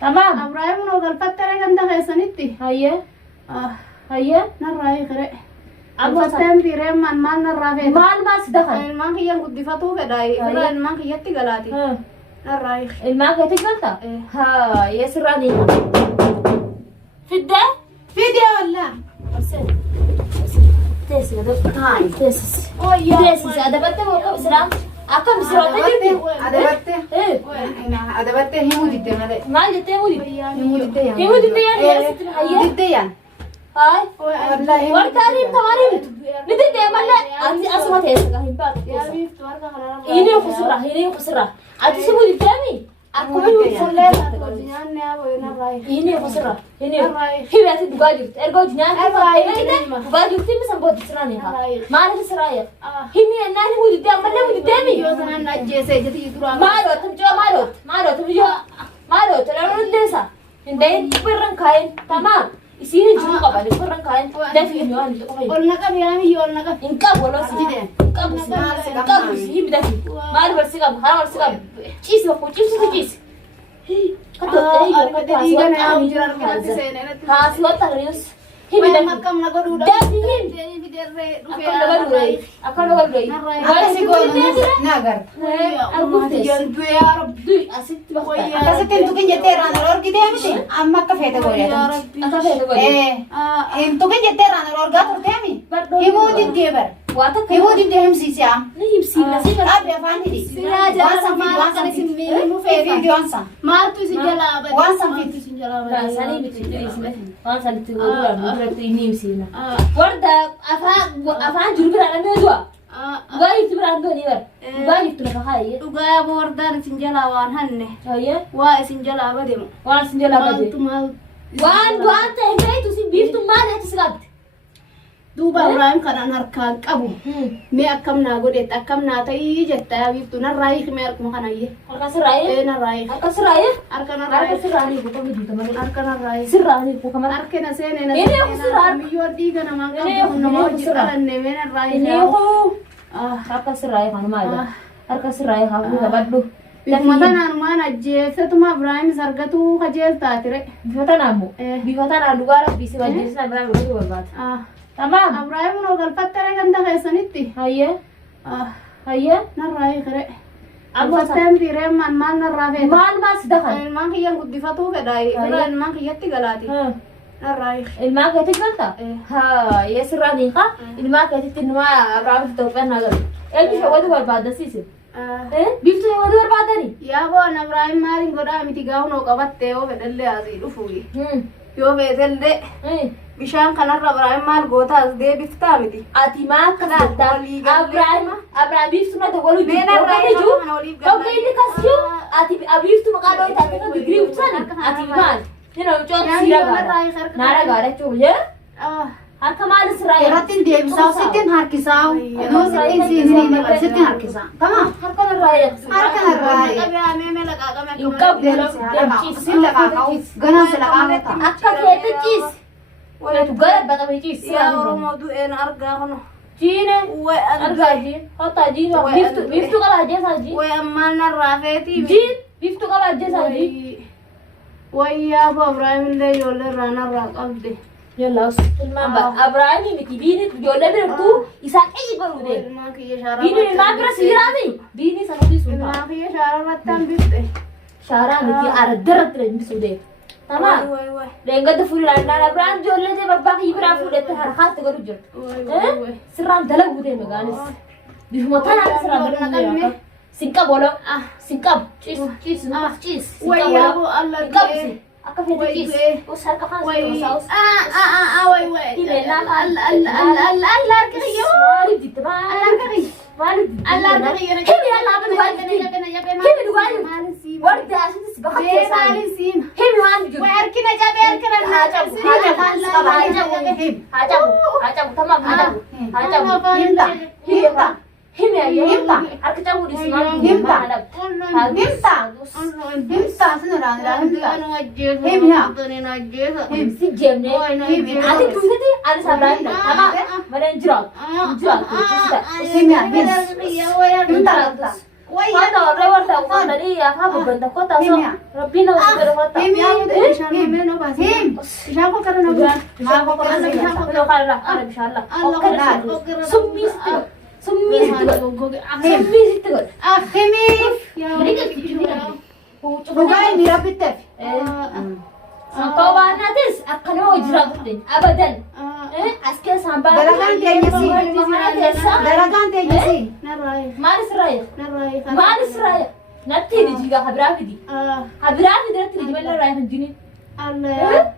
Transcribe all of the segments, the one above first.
تمام ابراهيم لو قلفتر كان ده سنتي هيا هيا نراي خره أبو فتام تيرم من ما نرافه ما صدقت ما هي قد فتو كداي فران ما هي تغلاتي نراي الماء كتقلت ها يسراني في الده فيديو ولا تيسي هاي تيسي تيسي هذا بده هو سلام أكم سرعة جدي ada batte himu didde ngale ما جتة مودي himu didde ya هي مودي تيار يا ستي هيا didde ya هاي wallahi وركارين تمارين ندي ده ملا أنت أسمع تيسي كهين بات ya bif tuarka khalara ini khusra أنت شو مودي تامي aku fulle ko jinane abo narai ini khusra ini هي بيت دقاجر ارجع جنان kita دقاجر تيم سنبود سراني ها ما له سرايا هني أنا مودي تام ملا مودي تامي yo sanan najese jadi dura مالو تم جو مالو تم جو مالو ترى لسه عندي برن كاين تمام isinya juga kapan kurang kain dan video anu olna ka biami olna ka inka bolos jide inka busi hibda mal bersikap hal bersikap cis aku cis kata ha suat terus hibda makam na godu dan him jadi bidere akan dogal doi ada si go nagar aku yan du ya rab du asik tiba kase ten tukin jete ranar or gide amite amma ka fete go ya akan fete go em tukin jete ranar or ga turte ami himu din geber wata himu din de hem sisi am ni him sila sila ab ya fani di sila wasan fi himu fe video ansa mar tu si jala ba wasan fi لا سالي بتدري اسمه ما سالي تقول مبرت ينيم سينا وردا أفا جرب على ميدوا غايب تبر عنده نير غايب تبر هاي uga bordan sinjala wan hanne هاي wa sinjala badem وان سنجلا بدي tumal وان تهمي تسي بيف تمال تسقط duba ibrahim kanan harkan qabu me akam na godet akam na tayi jetta bif tu narai khmer ko kanaye أركس راية narai أركس راية arkana أركس راية بكم بدي كمان arkana rai سراني بكم arkena sene na Ini aku serar. yo diga na mangka Ini aku na mo serar. jikala ne mena rai ini aku أركس راية كانوا ما ada أركس راية kamu nggak badu matan armana je fetuma ibrahim sargatu khajel tatire bifatan amu bifatan adu gara bisi wajib sih berapa berapa berbat tamam ibrahim no gal fattare ganda khaysanitti هيا هيا narai khare Abu fatam tire man man narave mal mas dakan man khiyan guddi fatu kedai ran man khiyatti galati narai الماء كتقلت ها يسراني خا الماء كتتنوا أبراهيم توفى نقول إيش هو ده بعد سيسي بيفتو هو ده بعد ني ya bo na ibrahim marin goda miti gawno qabatte o fedalle azi dufugi yo fedelle bishan kanarra ibrahim mal gota az de bifta miti أتي ما كنت أبراهيم بيفتو ما تقولوا Bena بيفتو Ibrahim كم mana olive جو كم كيني كسيو أتي بيفتو ما قالوا يتاتي كم بيجري وتساني أتي مال هنا وجود سيرا نارا غارة شوية هالكمال سرايا Ratin deebisau sitten harkisau no sitten sini sitten harkisa tamam هالكمال الراية harkan arrai إنكم بلو دمشيس silla kakau ganan sila kakau أكا كيتا جيس ولا تقرب بقى بيجيس ya oromo du en arga hono جينا we أرجع جين حتى جين بيفتو قال هجيس هجي we amana rafeti جين بيفتو قال هجيس هجي we ya bo ibrahim le yolle rana raqabde يلا الماء أبراهيم متبيني يقول برتو يساق أي برودة ma kiye shara بيني ما برا سيرامي بيني سنودي سودا ma kiye shara rattan bifte شارع متي أردرت رين بسودة تمام we لينغا دفوري لنا أبراهيم جولة ده بابا يبرا فودة تهرخات تقولوا جر سرام دلق بودة مغانس بيفمتان على سرام دلق سينكا بولو سينكا چيس چيس چيس we ya bo allah سينكا أكا في تجيس وسهر كفان سوساوس we allah kiyo مالي دي تبع مالي دي allah kiyo هني هلا هني دقايق ورد عشان تسبق Beerali siin. هني وان جد Weerkina jabe erkina hajabu tamam hajabu Himta. Himta. himi ya himta arkacabu di semua Himta. Himta. Himta sinara himta. Him si jamne ati tunggu ada sabran sama mana jerat jerat Himya. Himta. Kota warna warna kota di ya kamu bentar kota so Rabbi na udah kota. Bishan ko karena bukan. Aku karena kalau kalau ada bisa lah. Oke sumis itu. Sumis itu. Sumis itu. Himif. Mereka itu. Bukan mira pitef. Kau warna tes akan mau jerat deh. Abadan. Askar sambar. Dalagan tianya sih. Dalagan tianya sih. Manis raya. Manis raya. Nanti di juga habirafi di. Habirafi di nanti di mana raya menjini. Allah.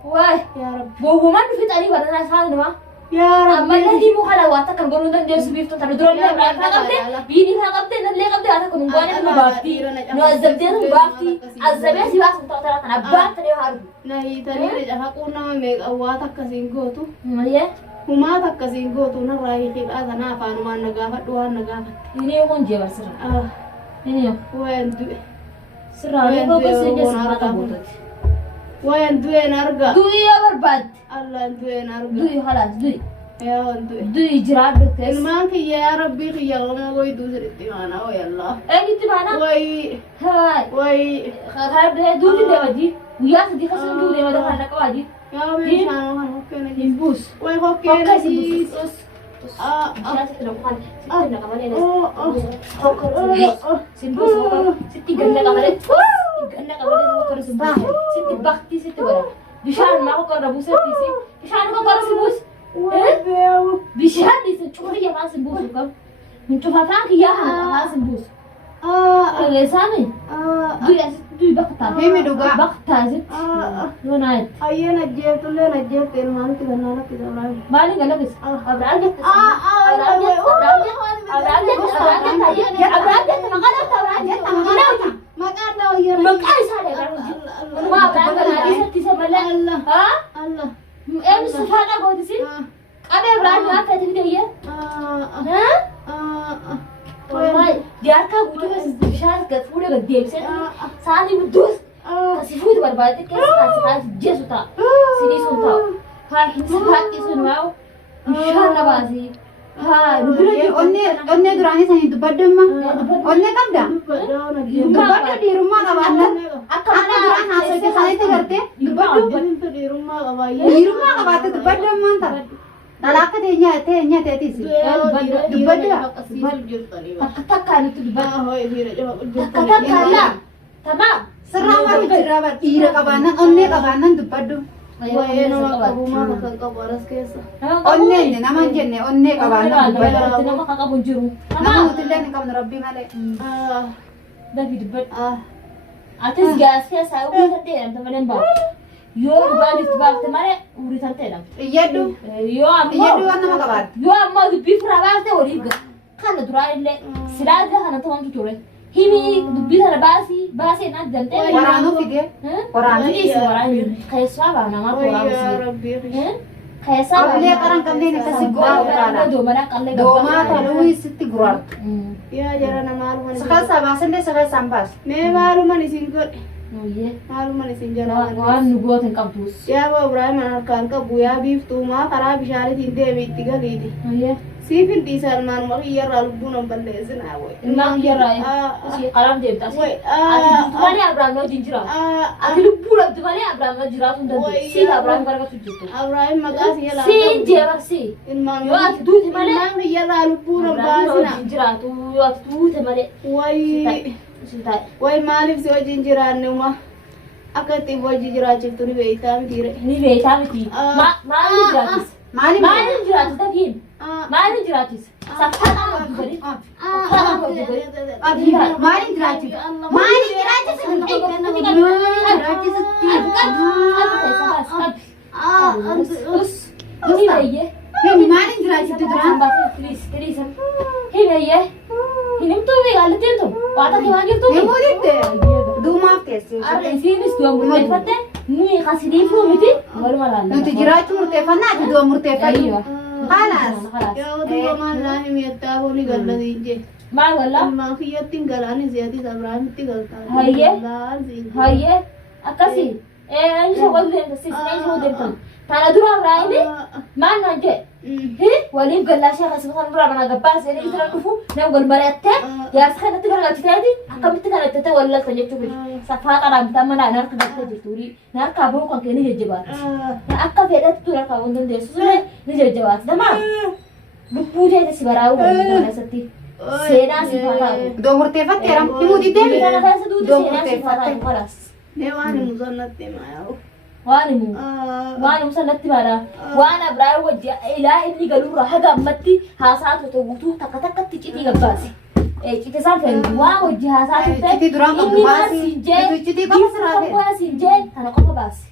Wah. Ya Rabbi. Bobo man fit ani warna sana nama. Ya Rabbi. Amma lagi mau kalau wata kan baru nanti dia sebif tuh taruh drone dia berangkat kapte. Bini kapte nanti kapte ada kan nungguannya tuh bakti. No azab dia tuh bakti. Azabnya sih langsung tak terang kan abah tadi harus. Nah tadi ada aku nama meg awat kasinggo tuh. Iya. Huma tak kasinggo tuh na rai kik ada na apa nuan nagafat duan nagafat. Ini yang kunci serah. Ini yang. Wen du. Serah. Ini kok kesini semata butut. Wen du narga. Dui ya berbad. Allah du narga. Dui halas dui. Ya du. Dui jerat tes. Ilman ki ya Rabbi ki ya Allah woi du serti mana oh ya Allah. Gitu mana? Woi. Hai. Woi. Harap deh dulu deh wajib. Dia sedih kasih dulu deh ada anak wajib. Ya me shano kan hokke na Himbus. Woi hokke na di sus. Saya tidak bukan. Saya tidak kamar ini. Hoker simbus hoker. Siti ganda kamar itu. Ganda kamar itu hoker simbus. Siti bakti siti bara. Bishan mau hoker rabu siti sih. Bishan hoker simbus. Bishan di curi ya mas simbus hoker. Mencoba fang ya mas simbus. Lesane. Dui bakta. Hemi duga. Bakta sih. Lunait. Ayah najib tuh le najib ilman ki ganana ki dalai. Bali nggak lagi. Abraget. Kasih food berbagai kasih dia suka sini suka hari ini sun mau inshallah bazi onne durani sani dubbadamma onne qabda dubbadda di rumah qabanna akka duran haasawte sanite garte dubbaddu di rumah qabatte dubbadamma anta dalaka teenya teetisi dubbadda takkan itu takkan lah tamam serama jirabat ira qabanna onne qabanna dubbaddu Wah, nama kabuma kakak baras kesa. Onne ne naman jenne onne kabana dubbaddu. Nama kakak bunjuru. Nama utilan kam rabbi male. Dah hidup. Atas gas ya saya udah tertera teman bang. Yo balik balik teman udah tertera. Iyadu. Yo amma. Iyadu nama kabar. Yo amma di bifra barte origa. Kan durai le. Silada kan tuan tuture. Himi bisa basi na jante warano fige warano isi warano kayak siapa nama orang sih kayak siapa abli karang kamne ne kasi gua warana doma talu isitti gurar ya jara nama malu sekal sabasan deh sekal sampas me malu man isingkut oh iya malu man ising jara wan gua ten kampus ya ba ibrahim kan ka buya bif tuma kara bishari tinte mitiga lidi oh iya Sifin di Salman mau iya ralubu nombor lezen awe. Nang kira si kalam dia tas. Ati tukane Abraham no jinjira. Ati lubu la tukane Abraham no jinjira tun dan si Abraham karga tujuh. Abraham makasih ya lah. Si jera si. Ilman. Yo ati tu temale. Nang iya ralubu nombor no jinjira tu yo ati tu temale. Wai. Sintai. Wai malif si jinjira numa. Akati wai jinjira cipturi beita mi dire. Ni beita mi. Mali gratis. Mali gratis tapi. Mali gratis. Sakana beri. Mali gratis. Mali gratis. Ini mali gratis itu kan? Ini tuh megal itu. Wata kiwajib tuh. Yang mau dite. Dua kesi. Ada sini dua mulai paten. Nui kasih di flu gitu. Baru malam. Nanti jirat murtefa na, dua murtefa. Iya. Kalas. Ya udah mana ini ya tahu nih galda dinje. Mangala. Makia tinggal ani siati Abraham tinggal kan. Haye. Akasi. Ini siapa tuh yang kasih? Ini siapa tuh? Tanah dulu Abraham ini. Mana aja? waliin gallaashee akkasumas dura mana gabbaa seenee isirra dhufu nama wal mari'attee yaasa kanatti gargaartiteeti akkamitti kanatti wallalta jechuudha. Safaa qaraamtaa mana harka galtee jirtuuri. Harka aboo kan kee ni jajjabaati. Akka fedhatti tura kaawwan dandeessu siree ni jajjabaati. Namaa lubbuu jeete si baraa'uu keessatti seenaa si faataatu. Doomurteeffatteera himuu diddee Kana keessa duuti seenaa si faataatu kalaas. Waan himu sonnatti maayaa'u. Waan himu sanatti maadha. Waan abraa wajji ilaa inni galurraa haga ammatti haasaa tokko guutuu takka takkatti citii gabbaase. Cite isaan fayyadu waan wajji haasaa turte Citii duraan qabu baasi. Citii qofa sirraa feena. Sinjee kana qofa baase.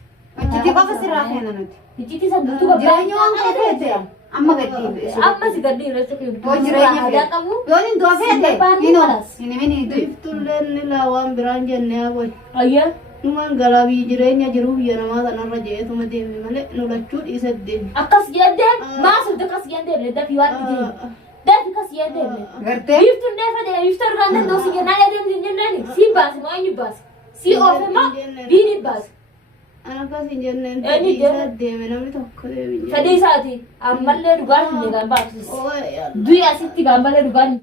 Citii qofa sirraa feena nuti. Citii san guutuu gabbaase. Jireenya waan ta'eef amma gadhiifne. Amma si gaddi irratti Yoo jireenya aadaa qabu. yoo hin du'a feete hin himini. Biftulleen ni laa waan biraan jennee haa godhe. Ayyaa. Numaan galaabii jireenya jiru biyya namaa kanarra jeetuma deemne malee nu lachuu dhiise deemne. Akkas jettee maasifte akkas jettee dafii waan dhigee. Dafi akkas jettee. Gartee Biftuun deefatee biftuu argaan danda'u si jennaan adeemsi hin jennaan si baase moo eenyu baase si oofema biini baase. Ana akkas hin jenneen Eenyu dhiise deeme namni tokko deebiin jenne. Fedhii isaati ammallee dhugaan hin deegaan baatu. Ooyyaa. Du'i asitti gaammalee dhugaan